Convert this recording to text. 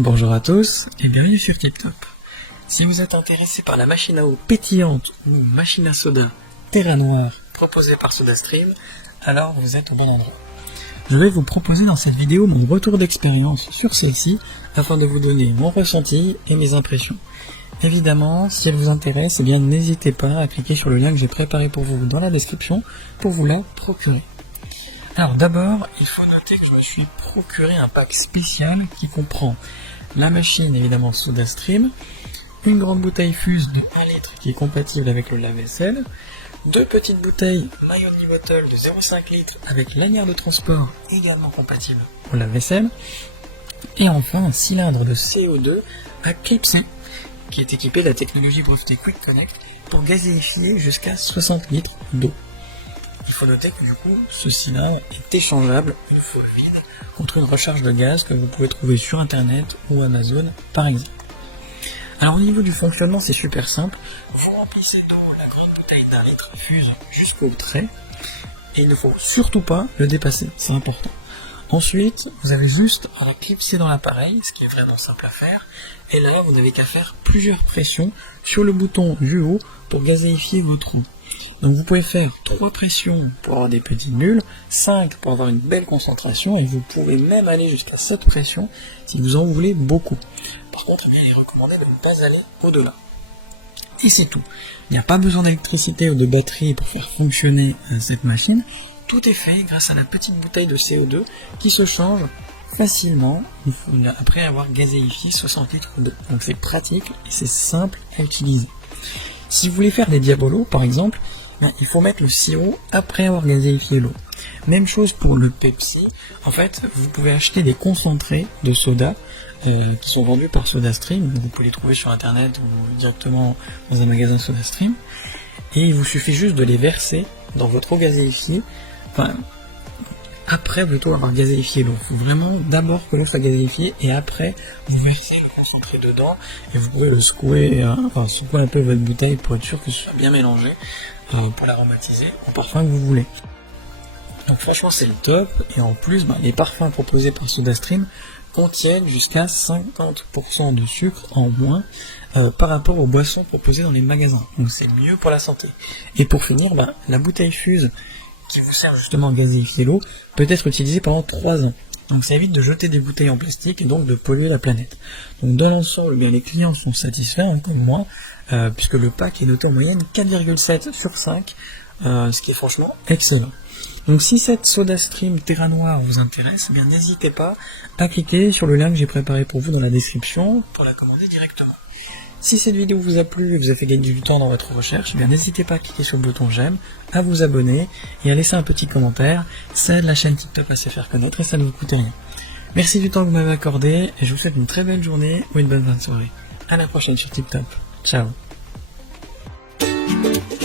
Bonjour à tous et bienvenue sur TipTop. Si vous êtes intéressé par la machine à eau pétillante ou machine à soda Terra Noire proposée par SodaStream, alors vous êtes au bon endroit. Je vais vous proposer dans cette vidéo mon retour d'expérience sur celle-ci afin de vous donner mon ressenti et mes impressions. Évidemment, si elle vous intéresse, eh bien n'hésitez pas à cliquer sur le lien que j'ai préparé pour vous dans la description pour vous la procurer. Alors d'abord, il faut noter que je me suis procuré un pack spécial qui comprend la machine évidemment SodaStream, une grande bouteille Fuse de 1 litre qui est compatible avec le lave-vaisselle, deux petites bouteilles My Only Bottle de 0,5 litres avec lanière de transport également compatible au lave-vaisselle, et enfin un cylindre de CO2 à clip C qui est équipé de la technologie brevetée Quick Connect pour gazéifier jusqu'à 60 litres d'eau. Il faut noter que du coup, ce cylindre est échangeable une fois vide contre une recharge de gaz que vous pouvez trouver sur internet ou Amazon par exemple. Alors au niveau du fonctionnement, c'est super simple. Vous remplissez d'eau la grande bouteille d'1 litre Fuse jusqu'au trait et il ne faut surtout pas le dépasser, c'est important. Ensuite, vous avez juste à la clipser dans l'appareil, ce qui est vraiment simple à faire, et là vous n'avez qu'à faire plusieurs pressions sur le bouton du haut pour gazéifier votre eau. Donc vous pouvez faire 3 pressions pour avoir des petits nuls, 5 pour avoir une belle concentration, et vous pouvez même aller jusqu'à 7 pressions si vous en voulez beaucoup. Par contre, il est recommandé de ne pas aller au-delà. Et c'est tout. Il n'y a pas besoin d'électricité ou de batterie pour faire fonctionner cette machine. Tout est fait grâce à la petite bouteille de CO2 qui se change facilement après avoir gazéifié 60 litres d'eau. Donc c'est pratique et c'est simple à utiliser. Si vous voulez faire des diabolos par exemple, il faut mettre le sirop après avoir gazéifié l'eau. Même chose pour le Pepsi. En fait, vous pouvez acheter des concentrés de soda qui sont vendus par SodaStream. Vous pouvez les trouver sur internet ou directement dans un magasin SodaStream. Et il vous suffit juste de les verser dans votre eau gazéifiée. Enfin, après plutôt avoir gazéifié l'eau. Il faut vraiment d'abord que l'eau soit gazéifiée et après vous versez le concentré dedans et vous pouvez le secouer, secouer un peu votre bouteille pour être sûr que ce soit bien mélangé pour l'aromatiser au parfum que vous voulez. Donc franchement c'est le top et en plus les parfums proposés par SodaStream contiennent jusqu'à 50% de sucre en moins par rapport aux boissons proposées dans les magasins. Donc c'est mieux pour la santé. Et pour finir, la bouteille Fuse qui vous sert justement à gazéifier l'eau peut être utilisée pendant 3 ans. Donc ça évite de jeter des bouteilles en plastique et donc de polluer la planète. Donc dans l'ensemble, les clients sont satisfaits, comme moi, puisque le pack est noté en moyenne 4,7 sur 5, ce qui est franchement excellent. Donc si cette SodaStream Terra Noire vous intéresse, n'hésitez pas à cliquer sur le lien que j'ai préparé pour vous dans la description pour la commander directement. Si cette vidéo vous a plu et vous a fait gagner du temps dans votre recherche, n'hésitez pas à cliquer sur le bouton j'aime, à vous abonner et à laisser un petit commentaire. Ça aide la chaîne TipTop à se faire connaître et ça ne vous coûte rien. Merci du temps que vous m'avez accordé et je vous souhaite une très belle journée ou une bonne fin de soirée. À la prochaine sur TipTop. Ciao.